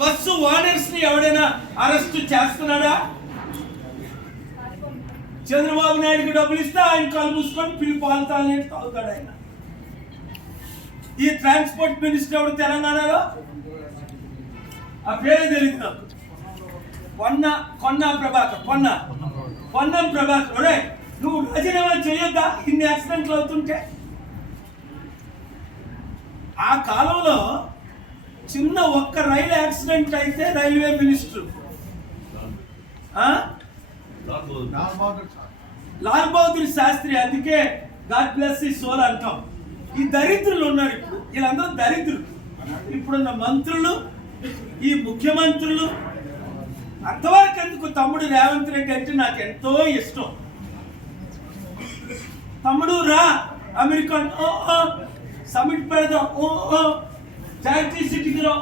Bus owners ని ఎవడైనా arrest చేస్తున్నాడా? చంద్రబాబు నాయుడుకి డబ్బులు ఇస్తే ఆయన కాలు మూసుకొని పిల్లి పాలు తాగుతాడు ఆయన. ఈ ట్రాన్స్పోర్ట్ మినిస్టర్ ఎవడు తెలంగాణలో? ఆ పేరే తెలియదు నాకు. పొన్నం ప్రభాకర్. ఒరే, నువ్వు రాజీనామా చేయొద్దా ఇన్ని యాక్సిడెంట్లు అవుతుంటే? ఆ కాలంలో చిన్న ఒక్క రైలు యాక్సిడెంట్ అయితే రైల్వే మినిస్టర్ లాల్ బహదూర్ శాస్త్రి, అందుకే గాడ్ బ్లెస్ హిస్ సోల్ అంటాం. ఈ దరిద్రులు ఉన్నారు ఇప్పుడు, వీళ్ళందరూ దరిద్రులు. ఇప్పుడున్న మంత్రులు, ఈ ముఖ్యమంత్రులు. అంతవరకు ఎందుకు తమ్ముడు రేవంత్ రెడ్డి అంటే నాకు ఎంతో ఇష్టం. తమ్ముడు రా అమెరికా సమిట్ పెడదాం, చారిటీ సిటీకి రా,